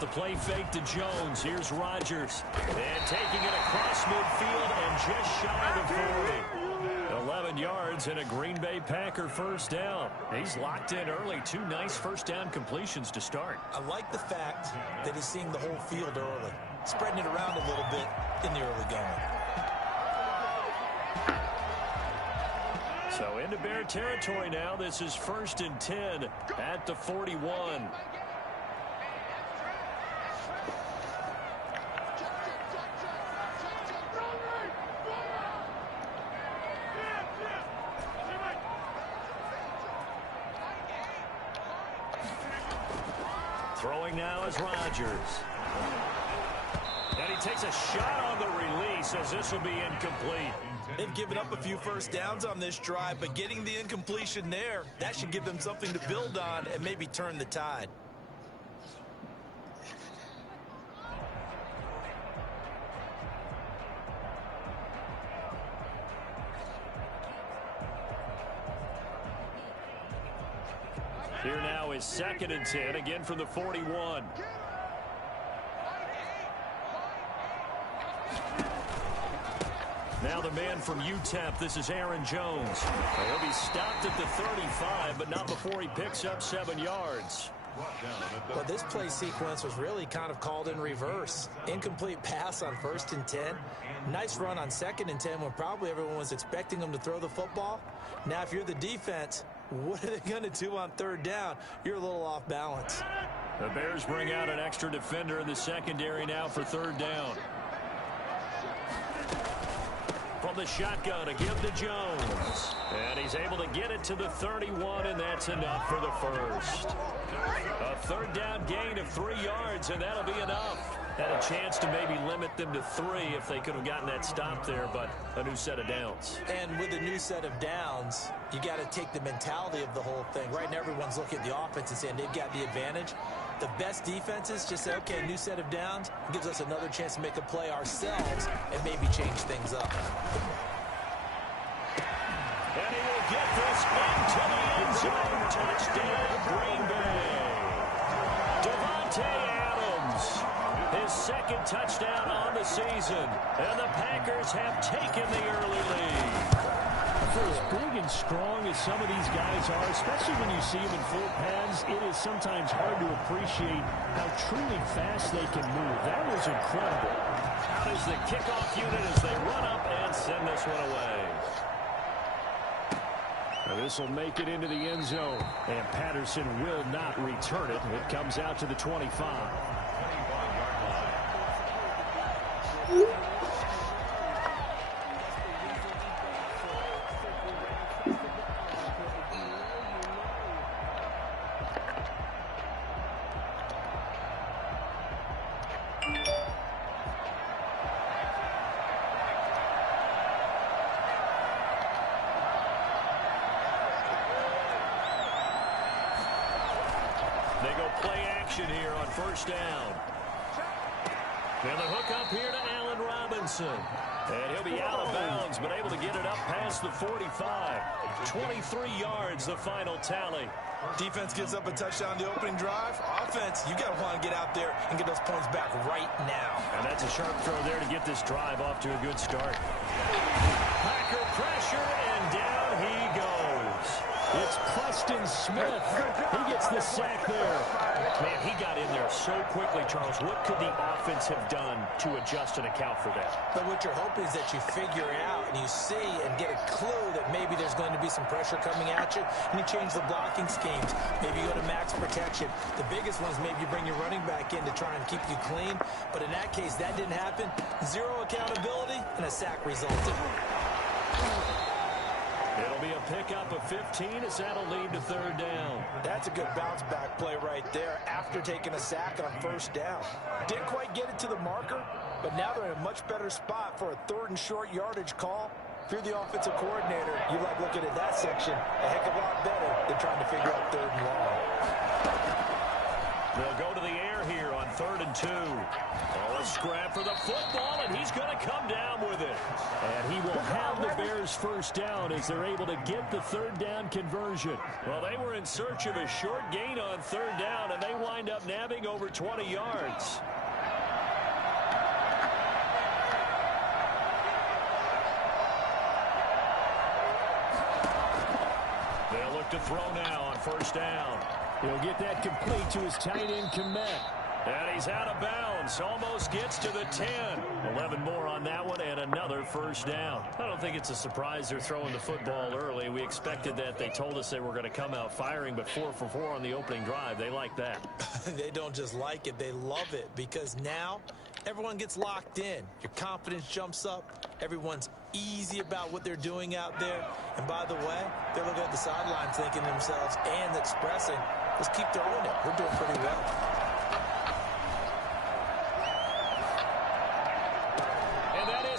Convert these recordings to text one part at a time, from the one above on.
the play fake to Jones. Here's Rodgers. And taking it across midfield and just shy of the 40. 11 yards and a Green Bay Packer first down. He's locked in early. 2 nice first down completions to start. I like the fact that he's seeing the whole field early, spreading it around a little bit in the early going. So into Bear territory now. This is 1st and 10 at the 41. Throwing now is Rodgers. And he takes a shot on the release as this will be incomplete. They've given up a few first downs on this drive, but getting the incompletion there, that should give them something to build on and maybe turn the tide. Here now is 2nd and 10, again from the 41. Now the man from UTEP, this is Aaron Jones. He'll be stopped at the 35, but not before he picks up 7 yards. Well, this play sequence was really kind of called in reverse. Incomplete pass on 1st and 10. Nice run on 2nd and 10 when probably everyone was expecting him to throw the football. Now, if you're the defense, what are they going to do on 3rd down? You're a little off balance. The Bears bring out an extra defender in the secondary now for 3rd down. From the shotgun, a give to Jones. And he's able to get it to the 31, and that's enough for the first. A 3rd down gain of 3 yards, and that'll be enough. Had a chance to maybe limit them to 3 if they could have gotten that stop there, but a new set of downs. And with a new set of downs, you got to take the mentality of the whole thing. Right now, everyone's looking at the offense and saying they've got the advantage. The best defenses just say, okay, new set of downs. It gives us another chance to make a play ourselves and maybe change things up. And he will get this into the end zone. Touchdown, Green Bay. Devontae Adams, his 2nd touchdown on the season. And the Packers have taken the early lead. For as big and strong as some of these guys are, especially when you see them in full pads, it is sometimes hard to appreciate how truly fast they can move. That was incredible. As the kickoff unit as they run up and send this one away. This will make it into the end zone, and Patterson will not return it. It comes out to the 25. They go play action here on 1st down. And the hook up here to Allen Robinson. And he'll be out of bounds, but able to get it up past the 45. 23 yards, the final tally. Defense gives up a touchdown the opening drive. Offense, you got to want to get out there and get those points back right now. And that's a sharp throw there to get this drive off to a good start. Packer pressure, and down he goes. It's Preston Smith. He gets the sack there. Man, he got in there so quickly, Charles. What could the offense have done to adjust and account for that? But what you're hoping is that you figure it out and you see and get a clue that maybe there's going to be some pressure coming at you, and you change the blocking schemes. Maybe you go to max protection. The biggest one is maybe you bring your running back in to try and keep you clean. But in that case, that didn't happen. Zero accountability, and a sack resulted. It'll be a pickup of 15 as that'll lead to 3rd down. That's a good bounce back play right there after taking a sack on 1st down. Didn't quite get it to the marker, but now they're in a much better spot for a 3rd and short yardage call. If you're the offensive coordinator, you like looking at that section a heck of a lot better than trying to figure out 3rd and long. They'll go to the air here on 3rd and 2. Oh, A scrap for the football, and he's going to come down with it. And he will have the Bears first down as they're able to get the third down conversion. Well, they were in search of a short gain on third down, and they wind up nabbing over 20 yards. They'll look to throw now on first down. He'll get that complete to his tight end, Komet. And he's out of bounds. Almost gets to the 10. 11 more on that one and another first down. I don't think it's a surprise they're throwing the football early. We expected that. They told us they were going to come out firing, but 4 for 4 on the opening drive. They like that. They don't just like it. They love it because now everyone gets locked in. Your confidence jumps up. Everyone's easy about what they're doing out there. And by the way, they're looking at the sidelines thinking to themselves and expressing, let's keep throwing it. We're doing pretty well.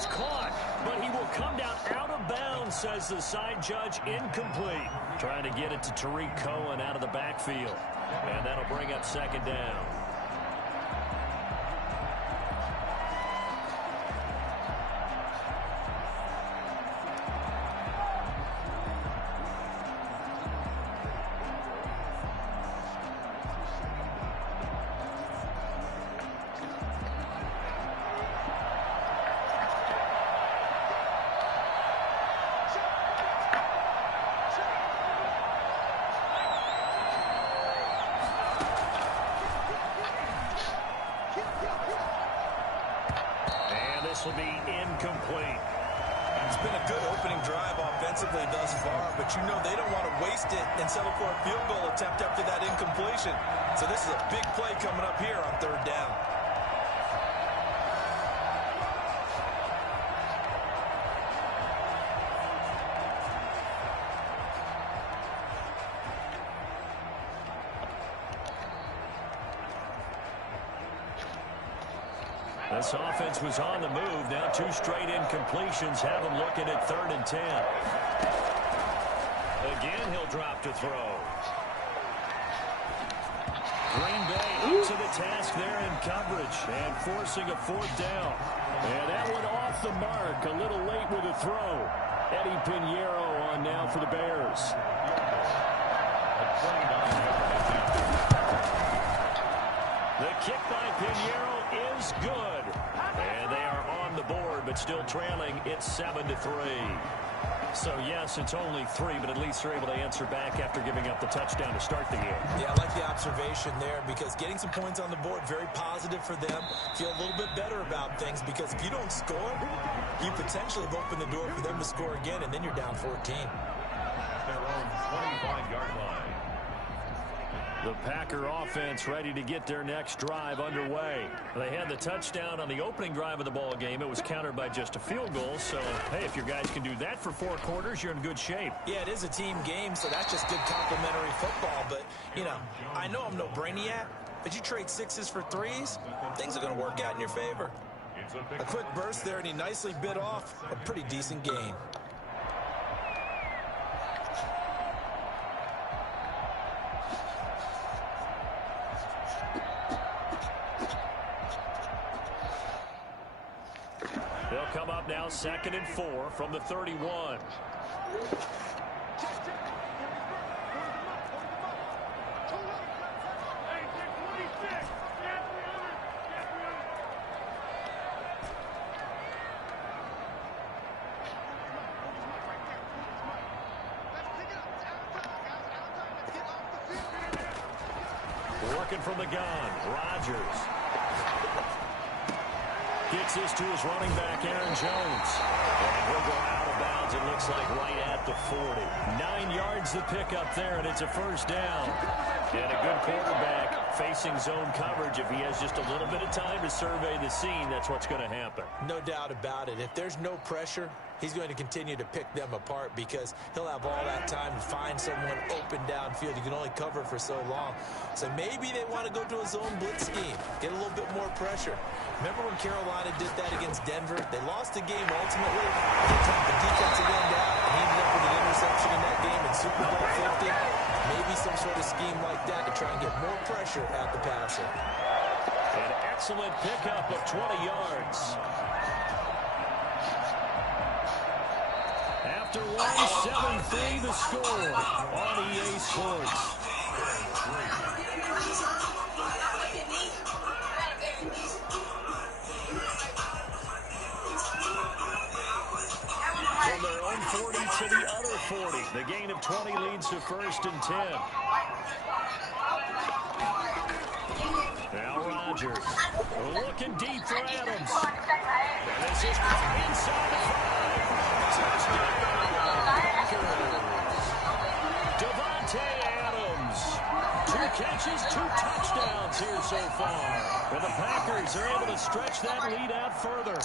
Caught, but he will come down out of bounds, says the side judge. Incomplete. Trying to get it to Tariq Cohen out of the backfield. And that'll bring up second down. This will be incomplete. It's been a good opening drive offensively thus far, but you know they don't want to waste it and settle for a field goal attempt after that incompletion. So this is a big play coming up here on third down. This offense was on the move. Now 2 straight incompletions have him looking at 3rd and 10. Again, he'll drop to throw. Green Bay up to the task there in coverage and forcing a 4th down. And that one off the mark. A little late with a throw. Eddie Pinheiro on now for the Bears. The kick by Pinheiro is good. And they are on the board, but still trailing. It's 7-3. So, yes, it's only 3, but at least they're able to answer back after giving up the touchdown to start the game. Yeah, I like the observation there because getting some points on the board, very positive for them. Feel a little bit better about things because if you don't score, you potentially have opened the door for them to score again, and then you're down 14. Their own 25-yard line. The Packer offense ready to get their next drive underway. They had the touchdown on the opening drive of the ball game. It was countered by just a field goal. So, hey, if your guys can do that for 4 quarters, you're in good shape. Yeah, it is a team game, so that's just good complimentary football. But, you know, I know I'm no brainiac, but you trade 6s for 3s, things are going to work out in your favor. A quick burst there, and he nicely bit off a pretty decent gain. They'll come up now 2nd and 4 from the 31. Working from the gun, Rodgers. Gets this to his running back, Aaron Jones. And he'll go out of bounds, it looks like, right at the 40. 9 yards to pick up there, and it's a first down. And a good quarterback facing zone coverage. If he has just a little bit of time to survey the scene, that's what's going to happen. No doubt about it. If there's no pressure, he's going to continue to pick them apart because he'll have all that time to find someone open downfield. You can only cover for so long. So maybe they want to go to a zone blitz scheme, get a little bit more pressure. Remember when Carolina did that against Denver? They lost the game ultimately. They took the defensive end out, and he ended up with an interception in that game in Super Bowl 50. Maybe some sort of scheme like that to try and get more pressure at the passer. An excellent pickup of 20 yards. After one, 7-3 the score on EA Sports. From their own 40 to the other 40. The gain of 20 leads to 1st and 10. Now Rodgers looking deep for Adams. And this is caught inside the 5. Touchdown, Packers. Devontae Adams. 2 catches, 2 touchdowns here so far. And the Packers are able to stretch that lead out further.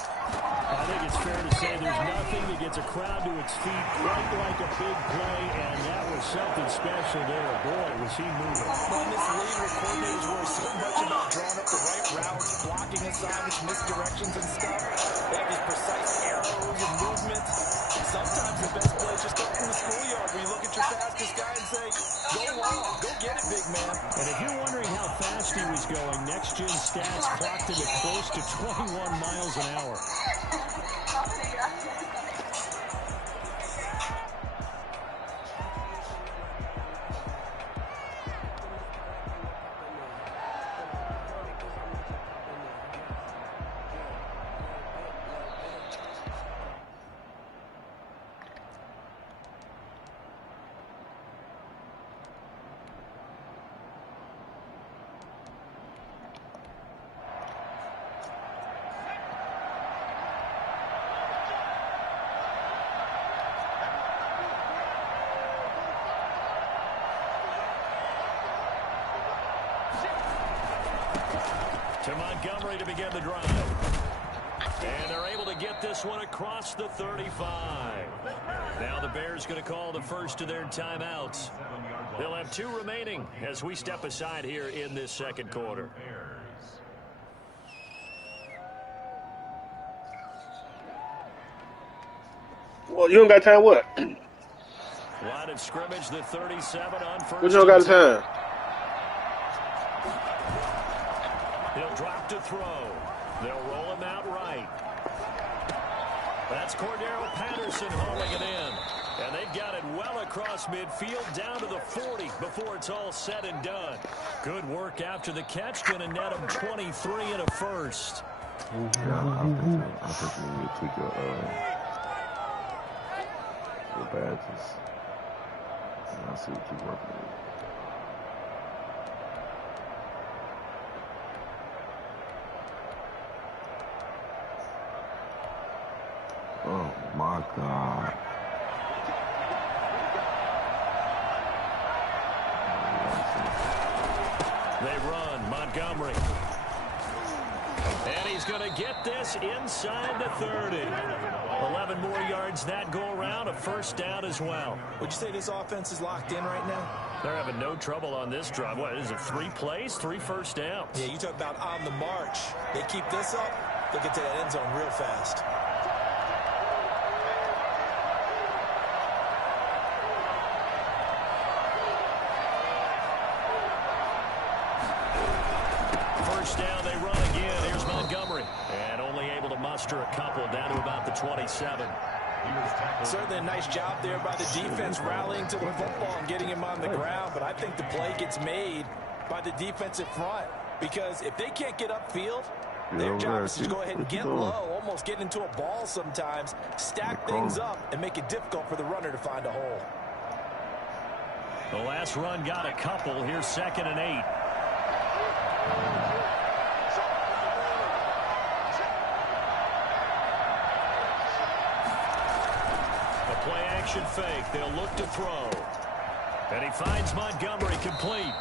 I think it's fair to say there's nothing that gets a crowd to its feet quite like a big play, and that was something special there. Boy, was he moving. In this league where coordinators worry so much about drawing up the right routes, blocking assignments, misdirections and stuff, they have these precise arrows and movements. Sometimes the best play is just up in the schoolyard where you look at your fastest guy and say, go long, go get it, big man. And if you're wondering how fast he was going, next-gen stats clocked him at close to 21 miles an hour. To Montgomery to begin the drive. And they're able to get this one across the 35. Now the Bears going to call the first of their timeouts. They'll have 2 remaining as we step aside here in this second quarter. Well, you don't got time what? Line of scrimmage, the 37 on first. What you don't got time? He'll drop to throw. They'll roll him out right. That's Cordero Patterson hauling it in. And they've got it well across midfield down to the 40 before it's all said and done. Good work after the catch. Going to net him 23 and a first. Yeah, I think we need to take your badges. And I'll see what you're working with. Oh my God. They run. Montgomery. And he's going to get this inside the 30. 11 more yards that go around. A first down as well. Would you say this offense is locked in right now? They're having no trouble on this drive. What is it, 3 plays, 3 first downs? Yeah, you talk about on the march. They keep this up, they'll get to that end zone real fast. First down, they run again. Here's Montgomery. And only able to muster a couple down to about the 27. Certainly a nice job there by the defense rallying to the football and getting him on the ground. But I think the play gets made by the defensive front. Because if they can't get upfield, their job is to go ahead and get low, almost get into a ball sometimes, stack things up, and make it difficult for the runner to find a hole. The last run got a couple. Here's 2nd and 8. A play-action fake. They'll look to throw. And he finds Montgomery complete.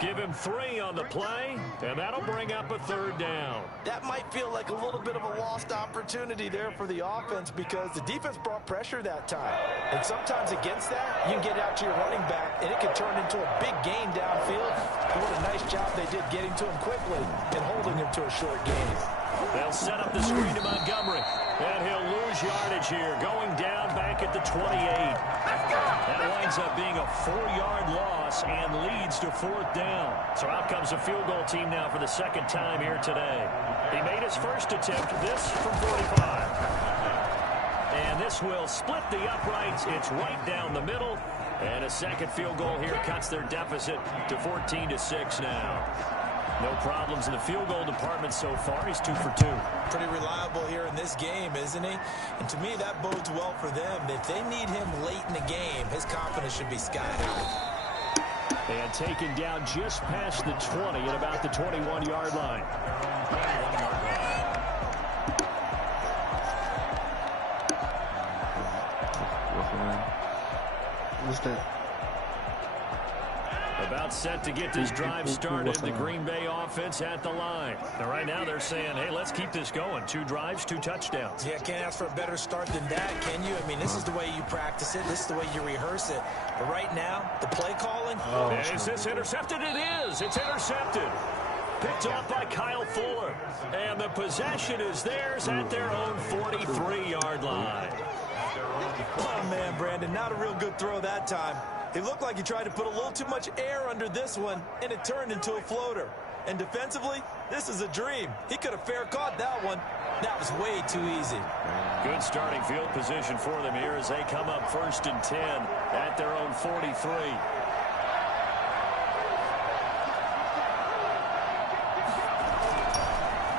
Give him 3 on the play, and that'll bring up a 3rd down. That might feel like a little bit of a lost opportunity there for the offense because the defense brought pressure that time. And sometimes against that, you can get out to your running back, and it can turn into a big gain downfield. And what a nice job they did getting to him quickly and holding him to a short gain. They'll set up the screen to Montgomery, and he'll lose yardage here, going down back at the 28. That winds up being a 4-yard loss and leads to 4th down. So out comes a field goal team now for the second time here today. He made his first attempt, this from 45. And this will split the uprights. It's right down the middle. And a second field goal here cuts their deficit to 14-6 now. No problems in the field goal department so far. He's 2 for 2. Pretty reliable here in this game, isn't he? And to me, that bodes well for them. If they need him late in the game, his confidence should be sky high. And taken down just past the 20 at about the 21-yard line. What's that? About set to get this drive started, the Green Bay offense at the line. Now, right now they're saying, hey, let's keep this going. 2 drives, 2 touchdowns. Yeah, can't ask for a better start than that, can you? I mean, this is the way you practice it. This is the way you rehearse it. But right now, the play calling. Is this intercepted? It is. It's intercepted. Picked off by Kyle Fuller. And the possession is theirs at their own 43-yard line. Oh, man, Brandon, not a real good throw that time. It looked like he tried to put a little too much air under this one, and it turned into a floater. And defensively, this is a dream. He could have fair caught that one. That was way too easy. Good starting field position for them here as they come up 1st and 10 at their own 43.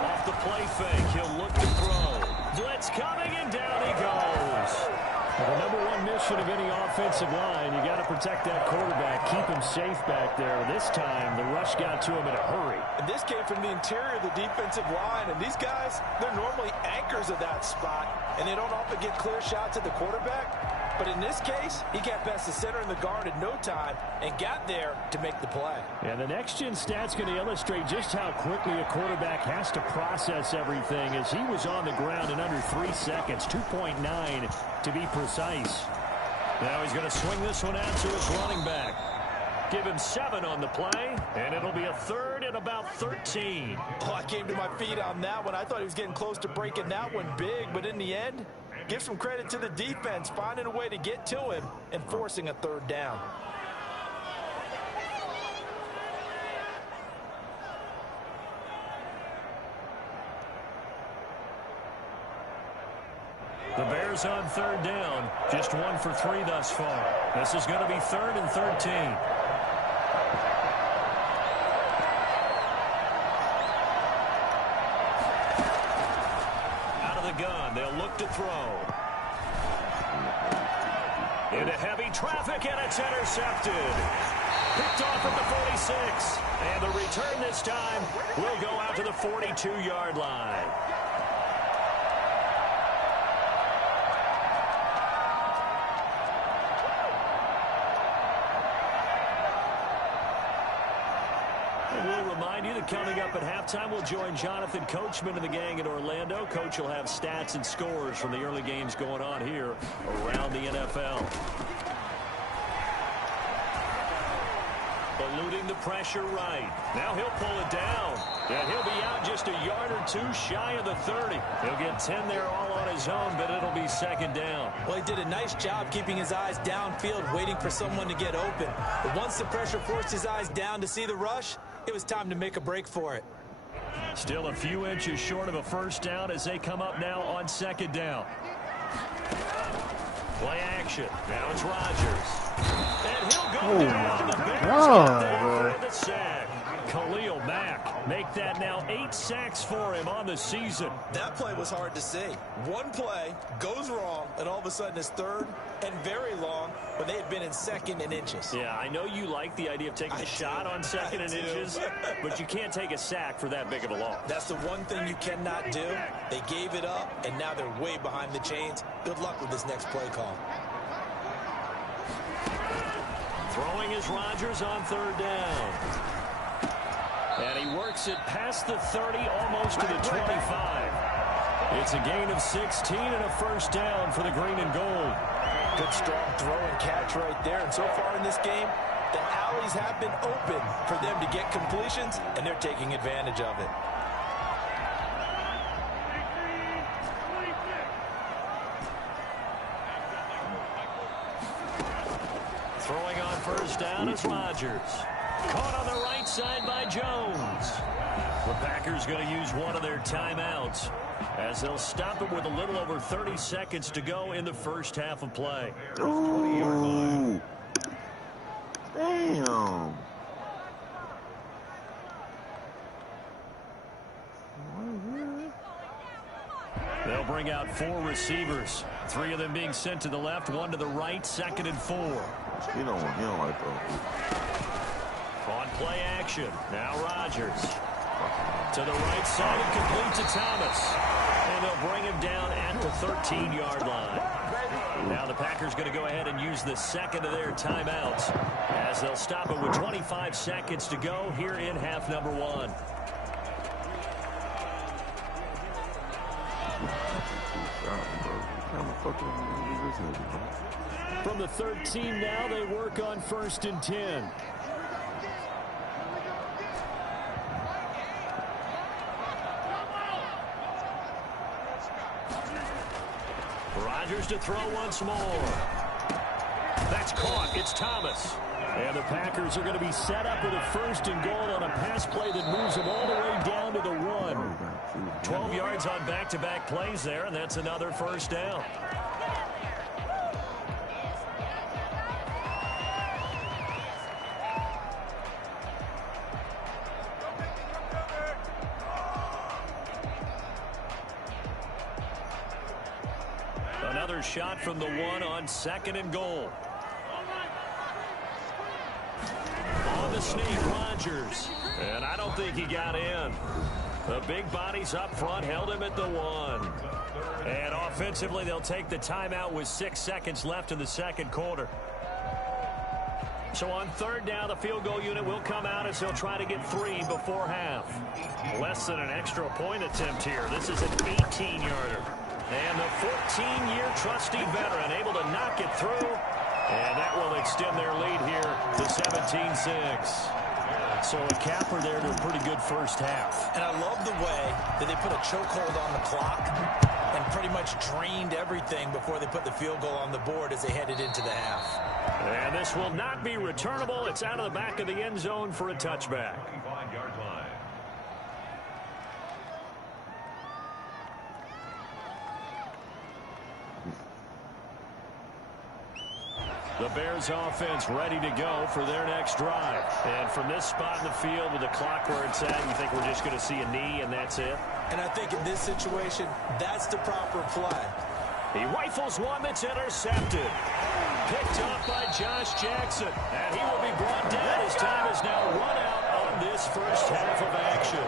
Off the play fake, he'll look to throw. Blitz coming, and down he goes. Well, the number one mission of any offensive line, you got to protect that quarterback, keep him safe back there. This time, the rush got to him in a hurry. And this came from the interior of the defensive line, and these guys, they're normally anchors of that spot, and they don't often get clear shots at the quarterback. But in this case, he got past the center and the guard in no time and got there to make the play. And the next-gen stat's going to illustrate just how quickly a quarterback has to process everything, as he was on the ground in under 3 seconds, 2.9 to be precise. Now he's going to swing this one out to his running back. Give him 7 on the play, and it'll be a 3rd and about 13. Oh, I came to my feet on that one. I thought he was getting close to breaking that one big, but in the end, give some credit to the defense, finding a way to get to him and forcing a 3rd down. The Bears on 3rd down, just 1 for 3 thus far. This is going to be 3rd and 13. Out of the gun, they'll look to throw. Into heavy traffic, and it's intercepted. Picked off at the 46. And the return this time will go out to the 42-yard line. We'll remind you that coming up at halftime, we'll join Jonathan Coachman and the gang in Orlando. Coach will have stats and scores from the early games going on here around the NFL. Eluding the pressure right. Now he'll pull it down. And he'll be out just a yard or 2 shy of the 30. He'll get 10 there all on his own, but it'll be 2nd down. Well, he did a nice job keeping his eyes downfield, waiting for someone to get open. But once the pressure forced his eyes down to see the rush, it was time to make a break for it. Still a few inches short of a 1st down as they come up now on 2nd down. Play action. Now it's Rodgers. And he'll go down. The Bears get there for the sack. Khalil Mack make that now 8 sacks for him on the season. That play was hard to see. One play goes wrong, and all of a sudden it's 3rd and very long when they had been in 2nd and inches. Yeah, I know you like the idea of taking a shot on 2nd and inches, but you can't take a sack for that big of a loss. That's the one thing you cannot do. They gave it up, and now they're way behind the chains. Good luck with this next play call. Throwing is Rodgers on 3rd down. And he works it past the 30, almost to the 25. It's a gain of 16 and a 1st down for the green and gold. Good strong throw and catch right there. And so far in this game, the alleys have been open for them to get completions, and they're taking advantage of it. is Rodgers. Caught on the right side by Jones. The Packers going to use one of their timeouts as they'll stop it with a little over 30 seconds to go in the first half of play. Ooh. Damn. They'll bring out 4 receivers. 3 of them being sent to the left, 1 to the right, 2nd and 4. He don't like those. On play action, now Rodgers. To the right side and complete to Thomas. And they'll bring him down at the 13-yard line. Now the Packers going to go ahead and use the second of their timeouts as they'll stop it with 25 seconds to go here in half number 1. From the 13 now, they work on 1st and 10. Rodgers to throw once more. That's caught. It's Thomas. And the Packers are going to be set up with a 1st and goal on a pass play that moves them all the way down to the 1. 12 yards on back-to-back plays there, and that's another 1st down. Another shot from the 1 on 2nd and goal. On the sneak, Rodgers. And I don't think he got in. The big bodies up front held him at the 1. And offensively, they'll take the timeout with 6 seconds left in the second quarter. So on 3rd down, the field goal unit will come out as they'll try to get 3 before half. Less than an extra point attempt here. This is an 18-yarder. And the 14-year trusty veteran able to knock it through. And that will extend their lead here to 17-6. So a capper there to a pretty good first half. And I love the way that they put a chokehold on the clock and pretty much drained everything before they put the field goal on the board as they headed into the half. And this will not be returnable. It's out of the back of the end zone for a touchback. The Bears offense ready to go for their next drive. And from this spot in the field with the clock where it's at, you think we're just going to see a knee and that's it? And I think in this situation, that's the proper play. He rifles one that's intercepted. Picked up by Josh Jackson. And he will be brought down. His time is now run out on this first half of action.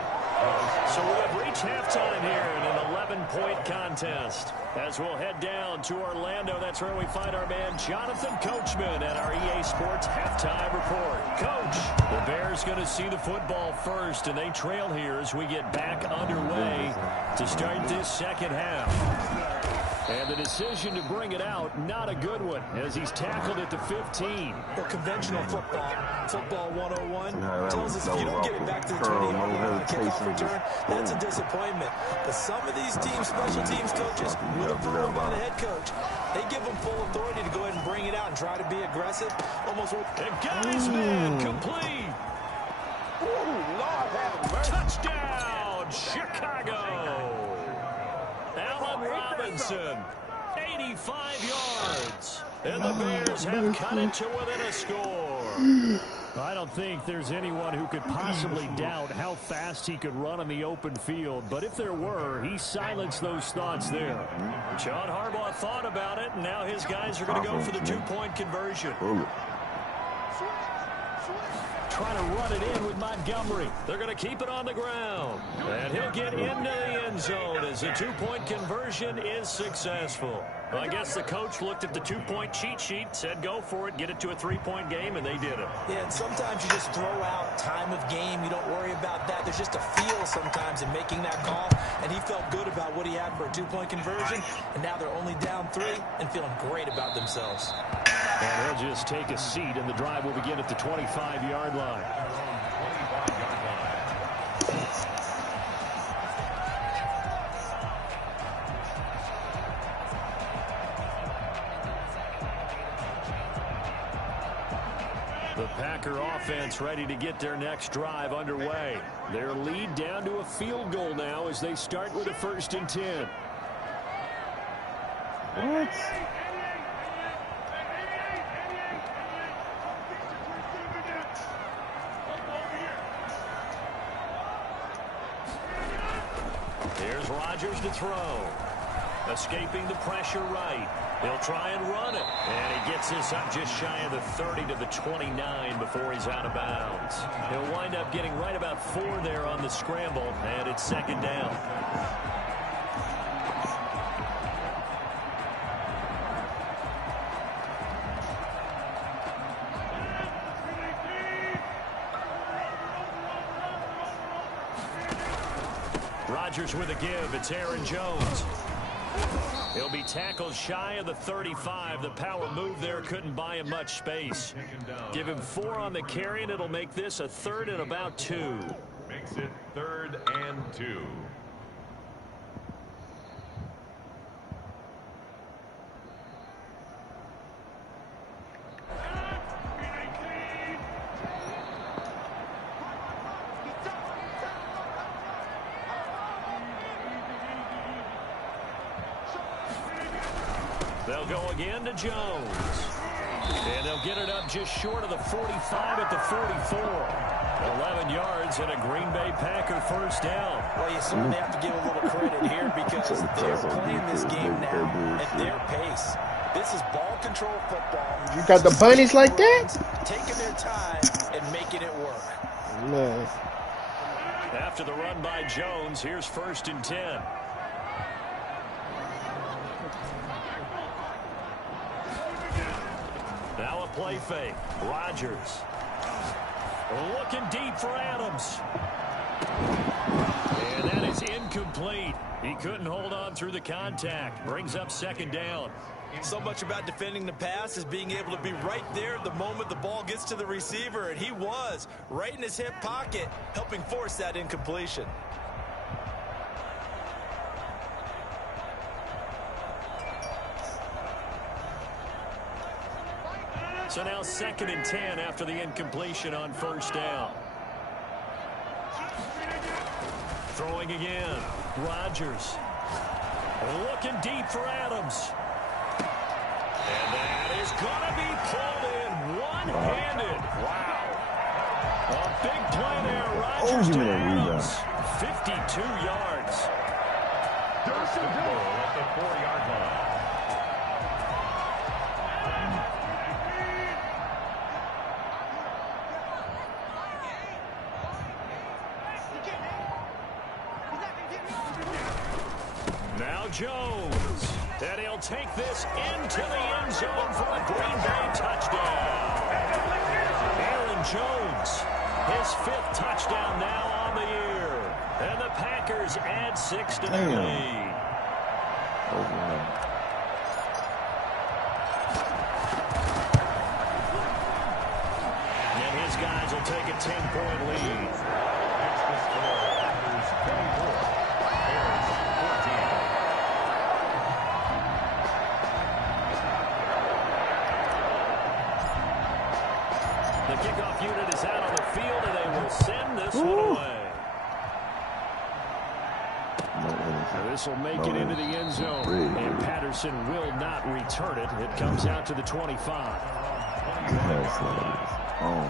So we have reached halftime here in an 11-point contest. As we'll head down to Orlando, that's where we find our man Jonathan Coachman at our EA Sports Halftime Report. Coach, the Bears going to see the football first, and they trail here as we get back underway to start this second half. And the decision to bring it out, not a good one, as he's tackled at the 15. Well, conventional football 101, tells us if you don't get it back to the 20-yard line on a kickoff return, that's a disappointment. But some of these teams, special teams coaches, with approval by the head coach, they give them full authority to go ahead and bring it out and try to be aggressive. And Guy's man complete. Touchdown, Chicago. Allen Robinson, 85 yards. And the Bears have cut it to within a score. I don't think there's anyone who could possibly doubt how fast he could run on the open field. But if there were, he silenced those thoughts there. John Harbaugh thought about it, and now his guys are going to go for the two-point conversion. Trying to run it in with Montgomery. They're going to keep it on the ground. And he'll get into the end zone as the two-point conversion is successful. Well, I guess the coach looked at the two-point cheat sheet, said go for it, get it to a three-point game, and they did it. Yeah, and sometimes you just throw out time of game. You don't worry about that. There's just a feel sometimes in making that call, and he felt good about what he had for a two-point conversion, and now they're only down 3 and feeling great about themselves. And he'll just take a seat, and the drive will begin at the 25-yard line. The Packer offense ready to get their next drive underway. Their lead down to a field goal now as they start with a 1st and 10. What? Here's Rodgers to throw. Escaping the pressure right. He'll try and run it. And he gets this up just shy of the 30 to the 29 before he's out of bounds. He'll wind up getting right about 4 there on the scramble, and it's 2nd down. Rodgers with a give. It's Aaron Jones. He'll be tackled shy of the 35. The power move there couldn't buy him much space. Give him 4 on the carry, and it'll make this a 3rd and about 2. Makes it 3rd and 2. They'll go again to Jones. And they'll get it up just short of the 45 at the 44. 11 yards and a Green Bay Packer 1st down. Well, you certainly have to give a little credit here because they're playing this game now at their pace. This is ball control football. You got the bunnies like that? Taking their time and making it work. No. After the run by Jones, here's 1st and 10. Now a play fake. Rodgers. Looking deep for Adams. And that is incomplete. He couldn't hold on through the contact. Brings up 2nd down. So much about defending the pass is being able to be right there the moment the ball gets to the receiver, and he was right in his hip pocket, helping force that incompletion. So now 2nd and 10 after the incompletion on 1st down. Throwing again. Rodgers. Looking deep for Adams. And that is going to be pulled in one-handed. Wow. A big play there. Rodgers to Adams. 52 yards. First and goal at the 4-yard line. Now Jones. And he'll take this into the end zone for a Green Bay touchdown. Aaron Jones, his 5th touchdown now on the year. And the Packers add 6 to their lead. And his guys will take a 10-point lead. It's the score. Packers 24. Bears 14. The kickoff unit is out on the field, and they will send this one away. This will make it into the end zone, and Patterson will not return it. It comes out to the 25. Oh.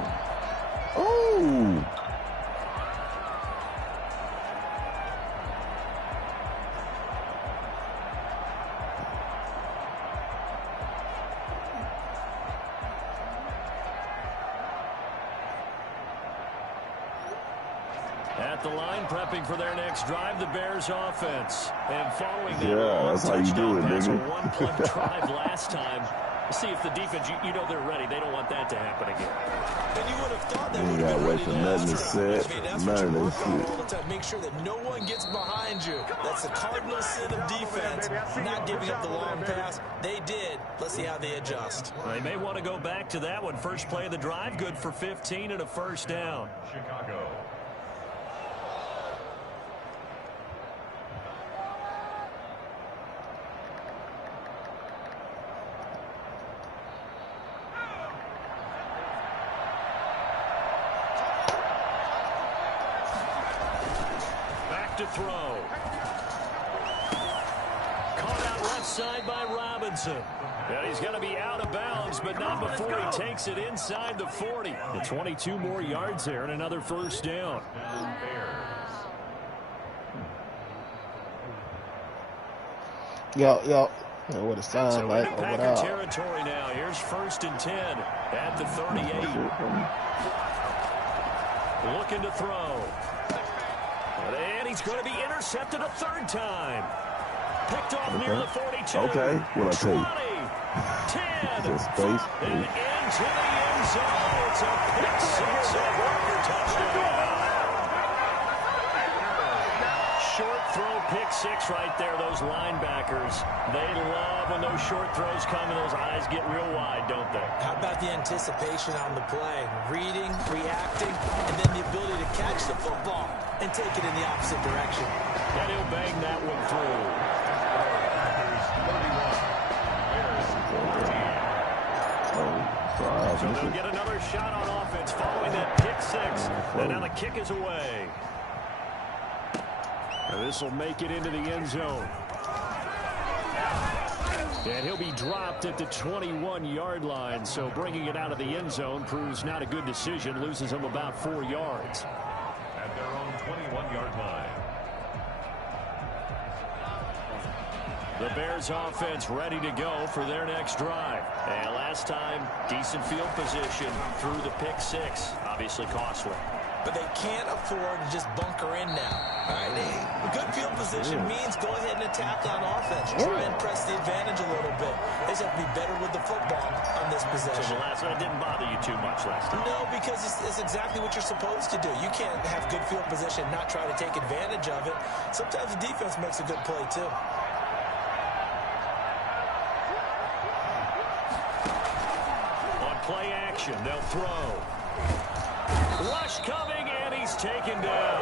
At the line, prepping for their next drive, the Bears offense. And following that that's how you do it, pass, nigga. a one-play drive last time. See if the defense, you know they're ready. They don't want that to happen again. And you would have thought they You would gotta have been wait ready for to nothing to last time. set. I mean, that's None what of you that work on shit. all the time. Make sure that no one gets behind you. That's the cardinal sin of defense, not giving up the long pass. They did. Let's see how they adjust. They may want to go back to that one. First play of the drive, good for 15 and a 1st down. Chicago. back to throw. Caught out left side by Robinson. And he's going to be out of bounds, but not before he takes it inside the 40. The 22 more yards there and another first down. Yo. What it sounds So like into over Packer there. territory now. Here's 1st and 10 at the 38. Looking to throw. And he's going to be intercepted a 3rd time. Picked off near the 42. Okay, what I tell you? 10. Just space. And into the end zone. It's a pick six. A Walker touchdown. Short throw, pick six right there. Those linebackers, they love when those short throws come and those eyes get real wide, don't they? How about the anticipation on the play? Reading, reacting, and then the ability to catch the football and take it in the opposite direction. And he'll bang that one through. So they'll get another shot on offense following that pick six. And now the kick is away. This will make it into the end zone. And he'll be dropped at the 21-yard line. So bringing it out of the end zone proves not a good decision. Loses him about 4 yards. At their own 21-yard line. The Bears offense ready to go for their next drive. And last time, decent field position through the pick six. Obviously costly. But they can't afford to just bunker in now. All right, good field position means go ahead and attack on offense. Try and press the advantage a little bit. They just have to be better with the football on this possession. So the last one didn't bother you too much last time. No, because it's exactly what you're supposed to do. You can't have good field position and not try to take advantage of it. Sometimes the defense makes a good play, too. Play action, they'll throw. Rush coming, and he's taken down.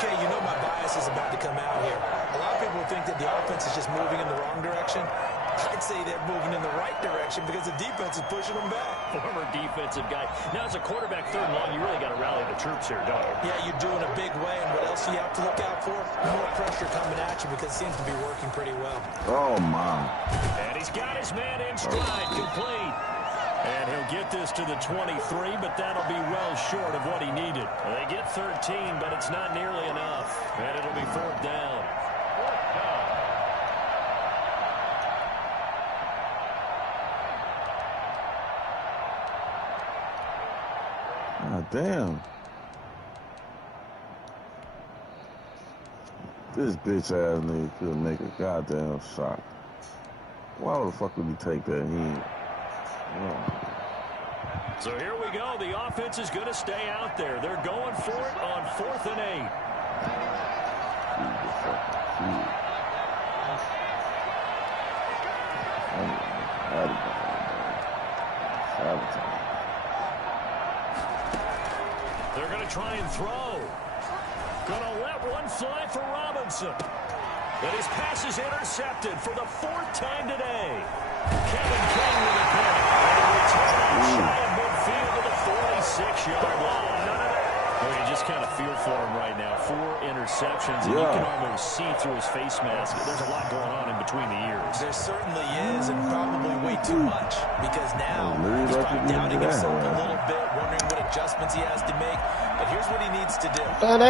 Okay, you know my bias is about to come out here. A lot of people think that the offense is just moving in the wrong direction. I'd say they're moving in the right direction because the defense is pushing them back. Former defensive guy. Now, as a quarterback, 3rd and long, you really got to rally the troops here, don't you? Yeah, you're doing a big way, and what else do you have to look out for? More pressure coming at you because it seems to be working pretty well. Oh, my. And he's got his man in stride, complete. And he'll get this to the 23, but that'll be well short of what he needed. They get 13, but it's not nearly enough. And it'll be 4th down. God damn. This bitch ass nigga couldn't make a goddamn shot. Why the fuck would he take that? He ain't. So here we go. The offense is going to stay out there. They're going for it on 4th and 8. They're going to try and throw. Going to let one fly for Robinson. And his pass is intercepted for the 4th time today. Kevin King with a pick. And a return shy of midfield to the 46-yard line. Well, you just kind of feel for him right now. 4 interceptions, and you can almost see through his face mask. There's a lot going on in between the ears. There certainly is, and probably way too much, because now he's probably doubting himself a little bit, wondering what adjustments he has to make. But here's what he needs to do. Go to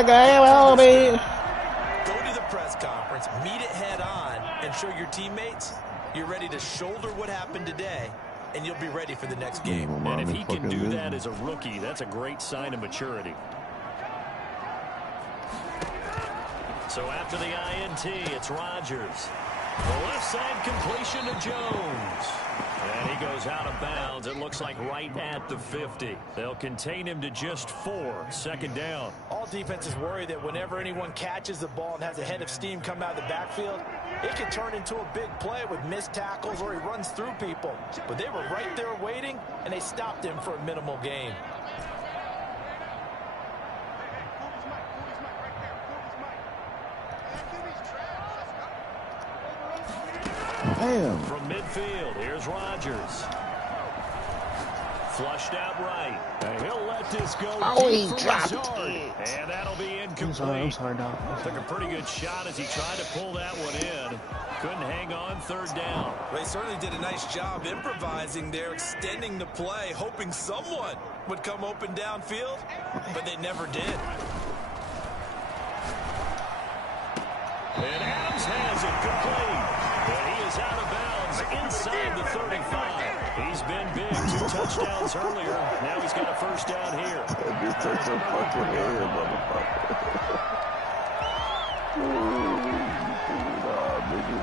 the press conference, meet it head on, and show your teammates you're ready to shoulder what happened today, and you'll be ready for the next game. And if he can do that as a rookie, that's a great sign of maturity. So after the INT, it's Rodgers. The left side completion to Jones. And he goes out of bounds. It looks like right at the 50. They'll contain him to just 4. 2nd down. All defenses worry that whenever anyone catches the ball and has a head of steam come out of the backfield, it can turn into a big play with missed tackles or he runs through people. But they were right there waiting, and they stopped him for a minimal gain. Damn. From midfield, here's Rodgers. Flushed out right. And he'll let this go Oh, he deep for dropped Lazard. it. And that'll be incomplete. I'm sorry, dog. Took a pretty good shot as he tried to pull that one in. Couldn't hang on third down. They certainly did a nice job improvising there, extending the play, hoping someone would come open downfield, but they never did. And Adams has it complete. And he is out of bounds inside the 35. He's been big. 2 touchdowns earlier. Now he's got a first down here. Just touch your fucking head, motherfucker. Nah, nigga.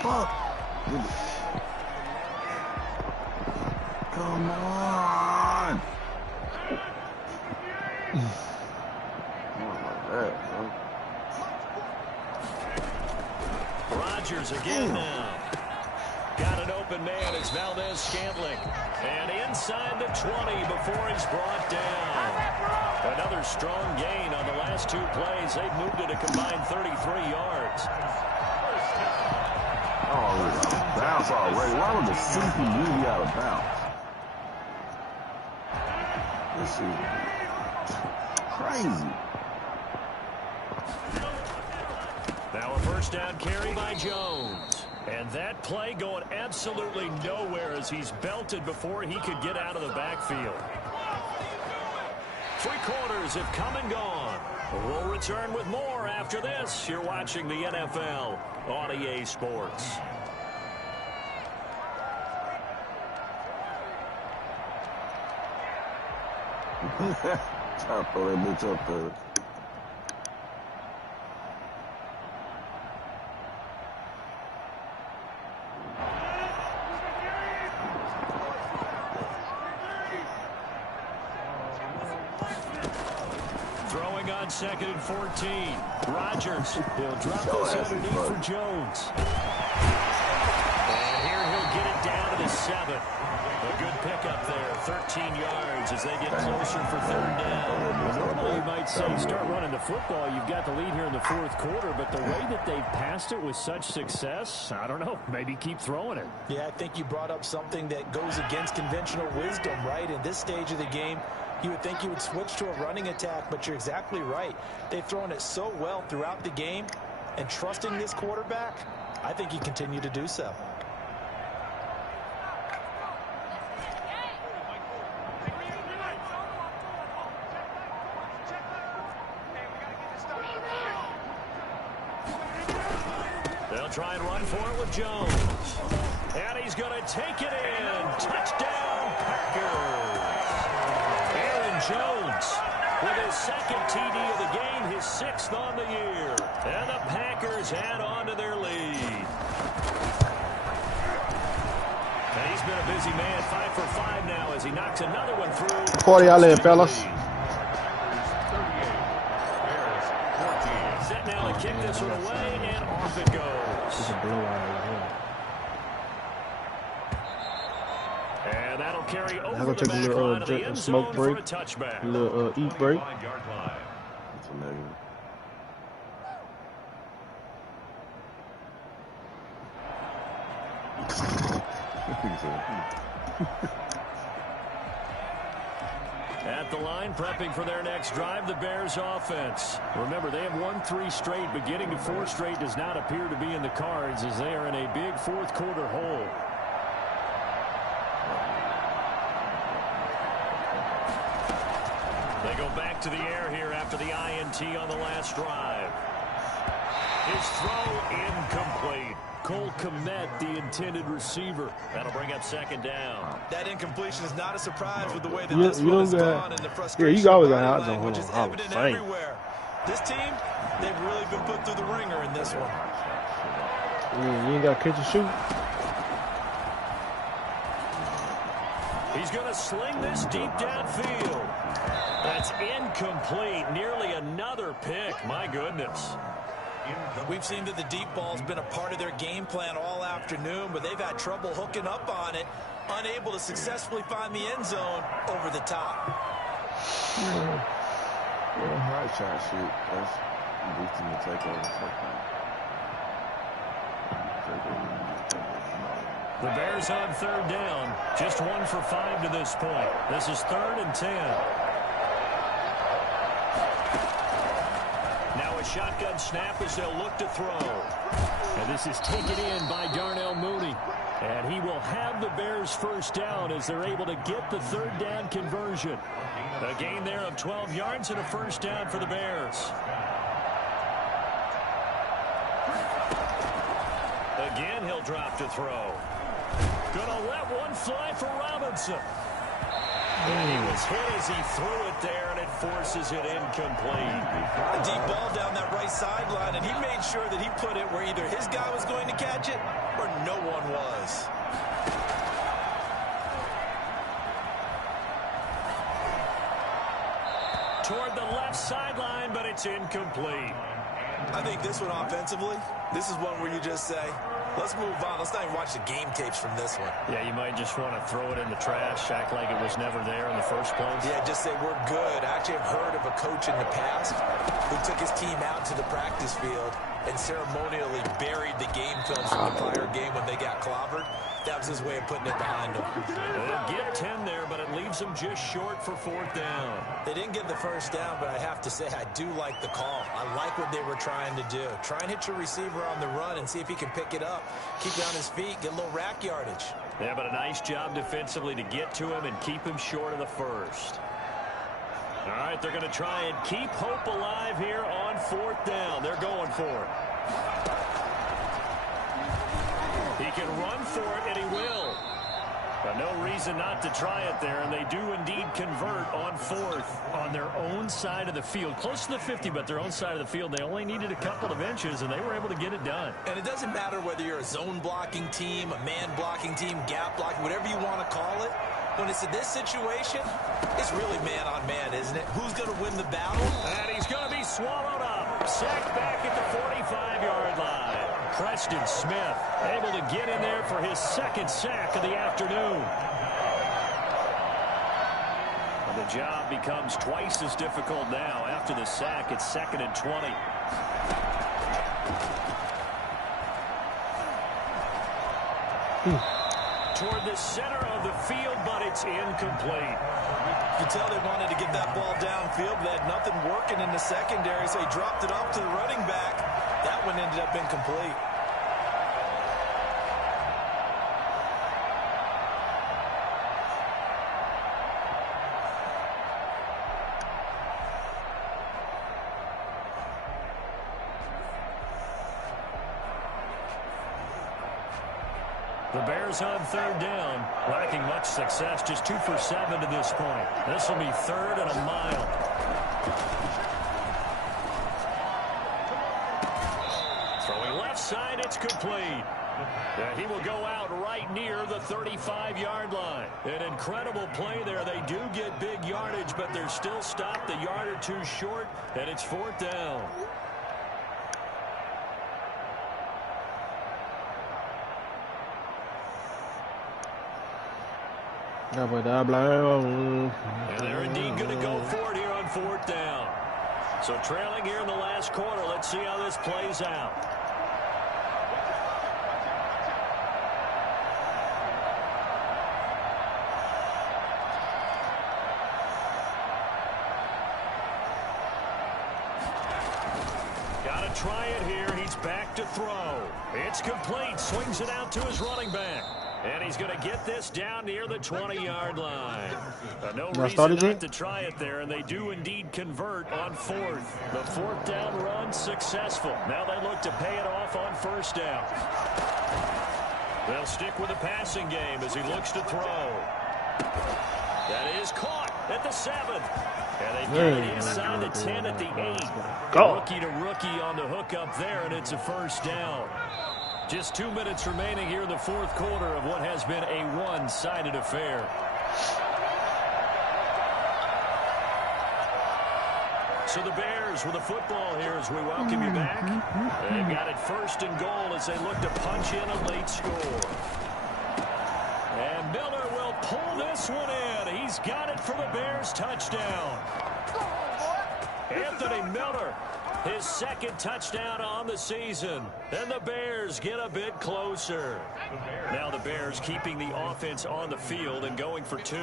Fuck. Come on. Rodgers again now. Got an open man. It's Valdez-Scantling. And inside the 20 before he's brought down. Another strong gain on the last 2 plays. They've moved it a combined 33 yards. Oh, bounce already. Why would the safety really out of bounds? This is crazy. Now a first down carry by Jones. And that play going absolutely nowhere as he's belted before he could get out of the backfield. 3 quarters have come and gone. We'll return with more after this. You're watching the NFL on EA Sports. Try to throw that bitch up there. Throwing on 2nd and 14. Rodgers. He'll drop this underneath for Jones. And here he'll get it down to the 7. A good pickup there, 13 yards as they get closer for 3rd down. Normally you might say start running the football. You've got the lead here in the 4th quarter, but the way that they've passed it with such success, I don't know, maybe keep throwing it. Yeah, I think you brought up something that goes against conventional wisdom, right? In this stage of the game, you would think you would switch to a running attack, but you're exactly right. They've thrown it so well throughout the game, and trusting this quarterback, I think you continue to do so. They'll try and run for it with Jones. And he's going to take it in. Touchdown, Packers. Aaron Jones with his 2nd TD of the game, his 6th on the year. And the Packers add on to their lead. And he's been a busy man, 5 for 5 now as he knocks another one through. Party out there, fellas. Set now to kick this one away, and off it goes. It's a blowout over here. And that'll carry I'm over gonna the take a back little line of the end smoke zone break, for a touchback. a little eat break. That's a negative. At the line, prepping for their next drive, the Bears offense. Remember, they have won 3 straight, but getting to 4 straight does not appear to be in the cards as they are in a big 4th quarter hole. They go back to the air here after the INT on the last drive. His throw incomplete. Cole Kmet, the intended receiver. That'll bring up 2nd down. That incompletion is not a surprise with the way that this one has gone and the frustration. Yeah, you always got out zone. Which is evident everywhere. This team, they've really been put through the ringer in this one. You ain't got to catch and shoot. He's going to sling this deep downfield. That's incomplete. Nearly another pick. My goodness. We've seen that the deep ball's been a part of their game plan all afternoon, but they've had trouble hooking up on it, unable to successfully find the end zone over the top. High shot shit. That's boosting the takeover. The Bears on third down. Just 1 for 5 to this point. This is 3rd and 10. Now a shotgun snap as they'll look to throw. And this is taken in by Darnell Mooney. And he will have the Bears first down as they're able to get the 3rd down conversion. A gain there of 12 yards and a first down for the Bears. Again, he'll drop to throw. Gonna let one fly for Robinson. And he was hit as he threw it there, and it forces it incomplete. A deep ball down that right sideline, and he made sure that he put it where either his guy was going to catch it or no one was. Toward the left sideline, but it's incomplete. I think this one offensively, this is one where you just say, let's move on. Let's not even watch the game tapes from this one. Yeah, you might just want to throw it in the trash, act like it was never there in the first place. Yeah, just say we're good. I actually have heard of a coach in the past who took his team out to the practice field and ceremonially buried the game films from the prior game when they got clobbered. That was his way of putting it behind them. They'll get 10 there, but it leaves them just short for 4th down. They didn't get the first down, but I have to say I do like the call. I like what they were trying to do. Try and hit your receiver on the run and see if he can pick it up. Keep it on his feet, get a little rack yardage. Yeah, but a nice job defensively to get to him and keep him short of the first. All right, they're going to try and keep hope alive here on 4th down. They're going for it. He can run for it, and he will. But no reason not to try it there, and they do indeed convert on 4th on their own side of the field. Close to the 50, but their own side of the field. They only needed a couple of inches, and they were able to get it done. And it doesn't matter whether you're a zone blocking team, a man blocking team, gap blocking, whatever you want to call it. When it's in this situation, it's really man-on-man, isn't it? Who's going to win the battle? And he's going to be swallowed up. Sacked back at the 45-yard line. Preston Smith able to get in there for his 2nd sack of the afternoon. And the job becomes twice as difficult now. After the sack, it's 2nd and 20. Toward the center of the field, but it's incomplete. You can tell they wanted to get that ball downfield. They had nothing working in the secondary, so he dropped it off to the running back. That one ended up incomplete. The Bears on 3rd down, lacking much success, just 2 for 7 to this point. This will be 3rd and a mile. Throwing left side, it's complete. And he will go out right near the 35-yard line. An incredible play there. They do get big yardage, but they're still stopped a yard or two short, and it's 4th down. And they're indeed going to go for it here on 4th down. So trailing here in the last quarter. Let's see how this plays out. Got to try it here. He's back to throw. It's complete. Swings it out to his running back. And he's going to get this down near the 20-yard line. No reason not to try it there, and they do indeed convert on 4th. The 4th down run successful. Now they look to pay it off on 1st down. They'll stick with the passing game as he looks to throw. That is caught at the 7th. And they get it inside the 10 at the 8. Rookie to rookie on the hook up there, and it's a 1st down. Just 2 minutes remaining here in the 4th quarter of what has been a one-sided affair. So the Bears with the football here as we welcome you back. They've got it 1st and goal as they look to punch in a late score. And Miller will pull this one in. He's got it for the Bears touchdown. Anthony Miller His second touchdown on the season. And the Bears get a bit closer. Now the Bears keeping the offense on the field and going for 2.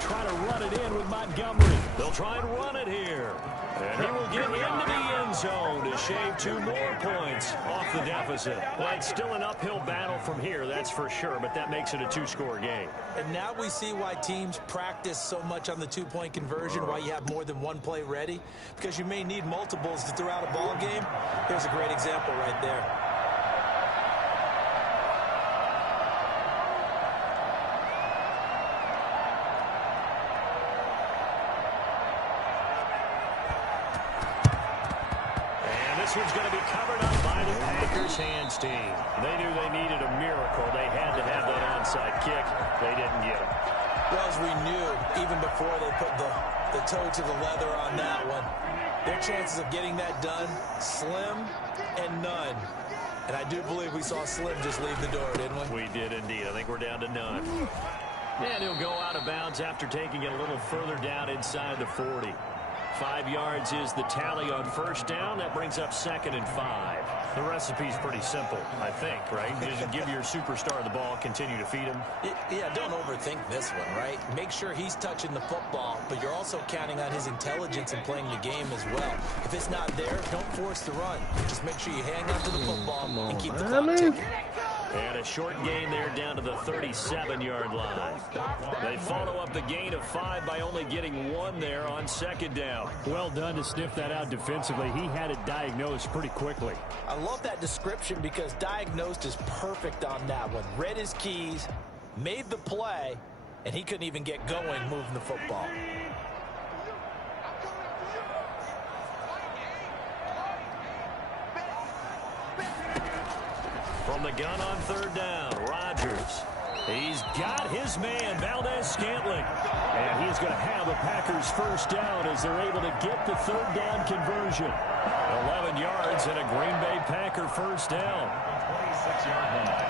Try to run it in with Montgomery. They'll try and run it here. And he will get into the end zone to shave 2 more points off the deficit. Well, it's still an uphill battle from here, that's for sure, but that makes it a 2-score game. And now we see why teams practice so much on the 2-point conversion, why you have more than one play ready, because you may need multiples to throw out a ball game. Here's a great example right there. This one's going to be covered up by the Packers hands team. They knew they needed a miracle. They had to have that onside kick. They didn't get it. Well, as we knew, even before they put the toe to the leather on that one, their chances of getting that done, slim and none. And I do believe we saw Slim just leave the door, didn't we? We did indeed. I think we're down to none. And he'll go out of bounds after taking it a little further down inside the 40. 5 yards is the tally on first down. That brings up 2nd and 5. The recipe's pretty simple, I think, right? Just give your superstar the ball, continue to feed him. Yeah, don't overthink this one, right? Make sure he's touching the football, but you're also counting on his intelligence in playing the game as well. If it's not there, don't force the run. Just make sure you hang on to the football and keep the clock ticking. And a short gain there down to the 37-yard line. They follow up the gain of 5 by only getting 1 there on 2nd down. Well done to sniff that out defensively. He had it diagnosed pretty quickly. I love that description because diagnosed is perfect on that one. Read his keys, made the play, and he couldn't even get going moving the football. From the gun on 3rd down, Rodgers. He's got his man, Valdez-Scantling. And he's going to have the Packers first down as they're able to get the 3rd down conversion. 11 yards and a Green Bay Packer first down. 26-yard line.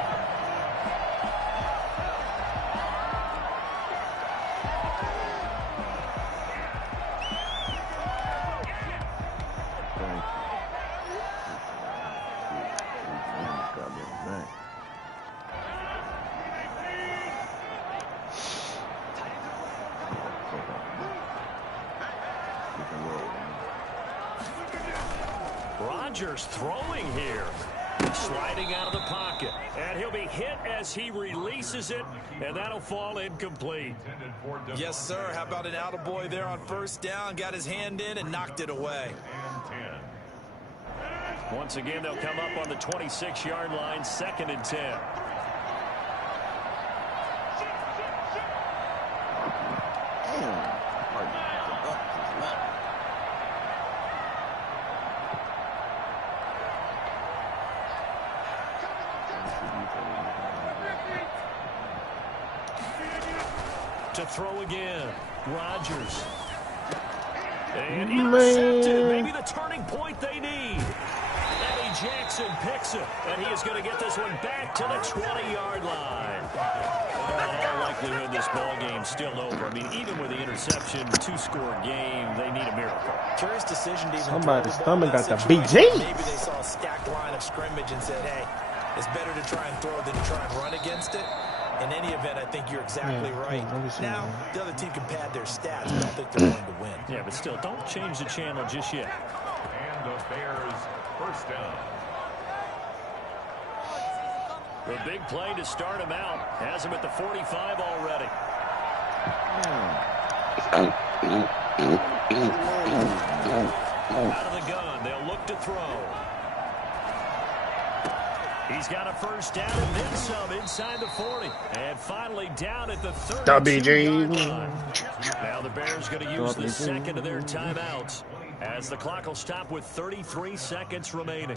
Rodgers throwing here. Sliding out of the pocket. And he'll be hit as he releases it, and that'll fall incomplete. Yes, sir. How about an attaboy there on first down? Got his hand in and knocked it away. Once again, they'll come up on the 26-yard line, 2nd and 10. To throw again, Rodgers. And intercepted. Maybe the turning point they need. Eddie Jackson picks it, and he is going to get this one back to the 20-yard line. In all likelihood, this ball game's still over. I mean, even with the interception, 2-score game, they need a miracle. Curious decision to even somebody's stomach got the situation. BG. Maybe they saw a stacked line of scrimmage and said, hey, it's better to try and throw than to try and run against it. In any event, I think you're exactly right. Now, the other team can pad their stats, but I don't think they're going to win. Yeah, but still, don't change the channel just yet. And the Bears first down. The big play to start him out. Has him at the 45 already. Out of the gun, they'll look to throw. He's got a first down and then some inside the 40. And finally down at the 32-yard line. Now the Bears going to use the second of their timeouts as the clock will stop with 33 seconds remaining.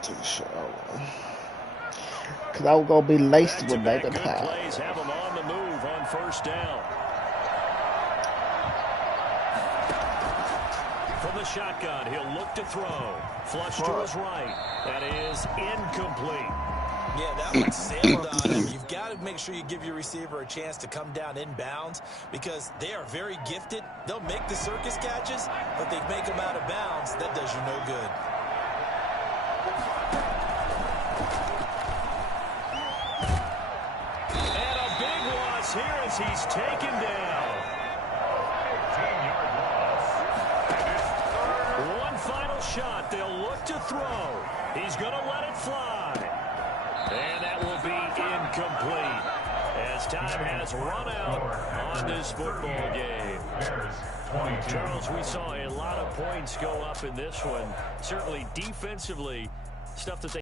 Take a shower. Because I was going to be laced with bacon pie. Plays have them on the move on first down. From the shotgun, he'll look to throw. Flush to his right. That is incomplete. Yeah, that one sailed on him. You've got to make sure you give your receiver a chance to come down inbounds because they are very gifted. They'll make the circus catches, but they make them out of bounds. That does you no good. And a big loss here as he's taken down. 15-yard loss. One final shot. They'll look to throw. He's going to let it fly. And that will be incomplete as time has run out on this football game. Charles, we saw a lot of points go up in this one. Certainly defensively, stuff that they